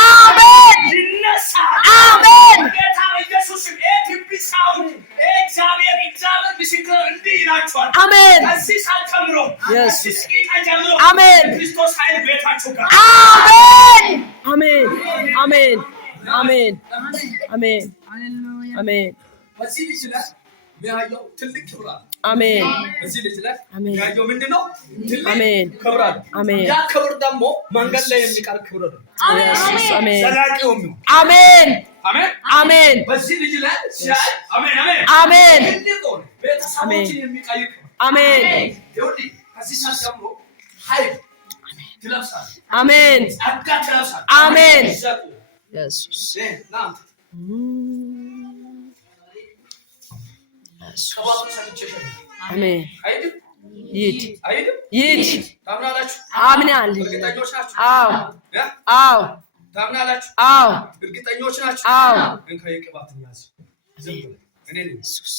አሜን አሜን ጌታ ኢየሱስ ኤቲፒሳው እግዚአብሔር ምስክር እንዲህ ይላችኋል አሜን ከዚህ ሰዓት ጀምሮ ኢየሱስ ጀምሮ አሜን ክርስቶስ ኃይል ቤታችሁ ጋር አሜን አሜን አሜን አሜን አሜን አሜን በዚህ ልጅ ላይ ያየው ትልቅ ክብር አለ አሜን በዚህ ልጅ ላይ አሜን ያየው ምንድነው ትልቅ አሜን ክብር አለ አሜን ያ ክብር ደግሞ መንገድ ላይ የሚቀር ክብር ነው ኢየሱስ አሜን ዘላቂው አሜን አሜን አሜን በዚህ ልጅ ላይ ሲያይ አሜን አሜን አሜን ትልቅ ቤተሰቦችን የሚቀይር አሜን ይሁዲ ከዚህ ሰዓት ጀምሮ ኃይል ትለብሳል አሜን ጸጋ ትለብሳል አሜን ኢየሱስ ናንተ አሜን አይደል ይት አይደል ይት ታምናላችሁ አምናለሁ እርግጠኞች ናችሁ አዎ አዎ ታምናላችሁ አዎ እርግጠኞች ናችሁ አዎ እንካይ ቅባትን ያዝ ዝም ብሎ እኔ ነኝ ኢየሱስ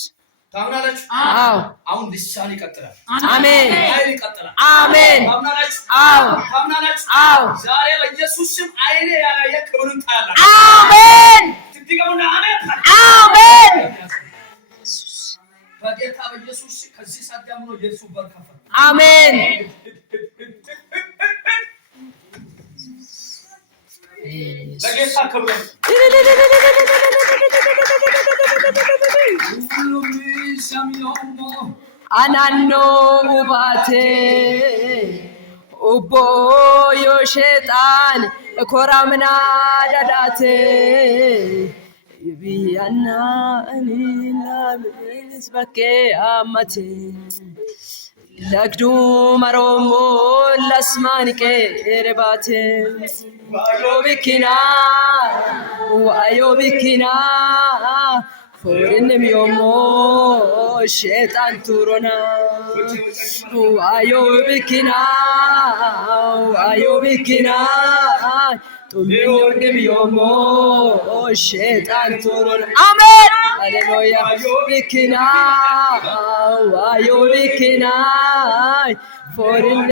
ታምናላችሁ አዎ አሁን ልሳን ይቀጥላል አሜን ኃይል ይቀጥላል አሜን ታምናላችሁ አዎ ታምናላችሁ አዎ ዛሬ በኢየሱስ ስም አይኔ ያላየ ክብርን ታያላችሁ አሜን ትዲገውና አሜን አሜን በጌታ በኢየሱስ ከዚህ ሰዓት ጀምሮ ኢየሱስ በርከፈ አሜን ለጌታ ክብር አናኖ ውባቴ ኡቦ ዮሼጣን ኮራምና ዳዳቴ ቢያና እኒና ምንስ በኬ አመቴ ለግዱ መሮሞ ለስማንቄ ኤረባቴ ዋዮ ቢኪና ፎርንም ዮሞ ሼጣን ቱሮና ዋዮ ቢኪና ጡሚንም ዮሞ ሼጣን ቱሮና አሜን ሃሌሉያ ቢኪና ዋዮ ቢኪና ፎርንም